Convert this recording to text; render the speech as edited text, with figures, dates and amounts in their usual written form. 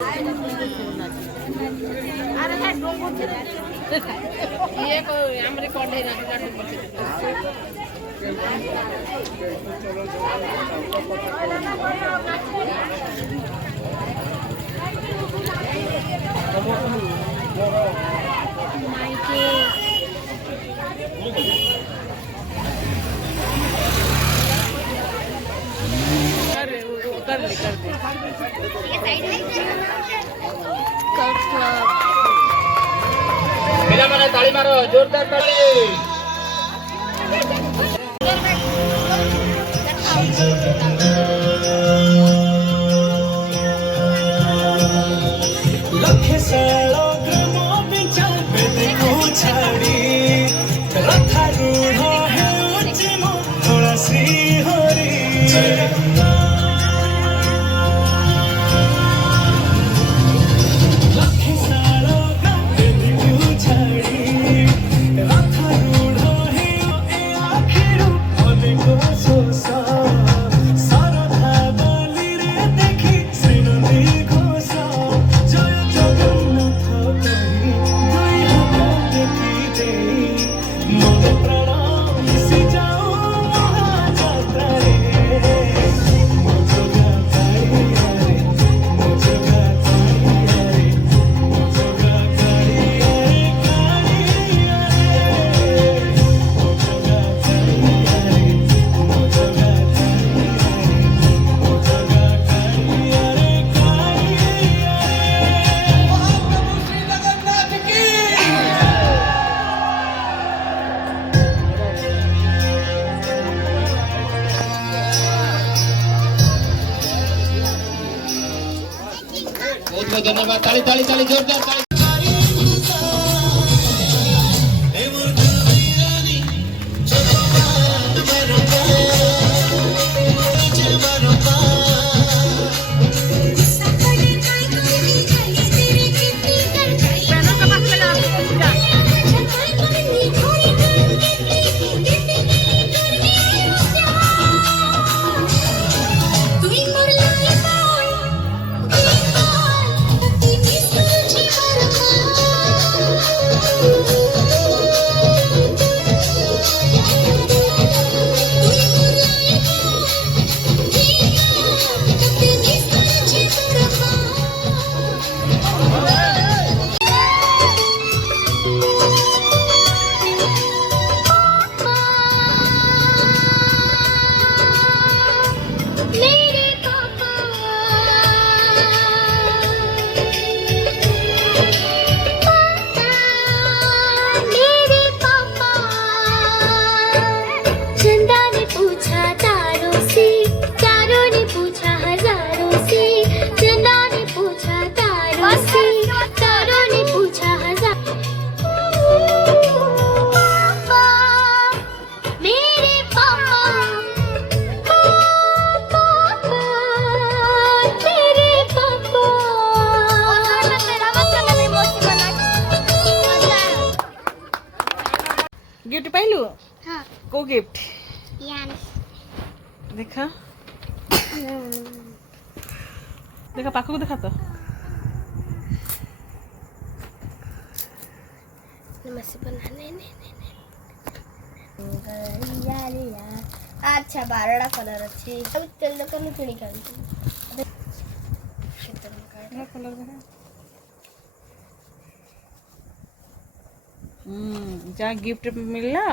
ये को हमरे कोढ़े ना लाडू करते कर दे मेरा मन ताली मारो जोरदार ताली लखे सालो ग्रमो बिचार पे देखो छाड़ी रथा रूढ़ है उच्चमो थोड़ा श्री हरि लखे सालो ग्रमो देखो छाड़ी रथा रूढ़ है ए आखिरू अनेको सोसा सरधा बाली रे देखी श्रीनदी घोषा जय जगन्नाथ कही दुई हाथ देखी दे मन प्राण मिशि जाओ महाजात्रा रे मो जगा कालिया रे मो जगा कालिया रे मो जगा कालिया रे कालिया रे मो जगा कालिया रे मो जगा कालिया रे मो जगा कालिया रे कालिया महाप्रभु श्री जगन्नाथ की बहुत बहुत धन्यवाद ताली ताली ताली जोरदार ताली गिफ्ट पाइलु हाँ को गिफ्ट यान देखा देखा पाखु को देखा तो नमस्ते बनाने अच्छा 12टा कलर अच्छी अब तेल दुकान किणी काढतो कलर देखा जा गिफ्ट मिलला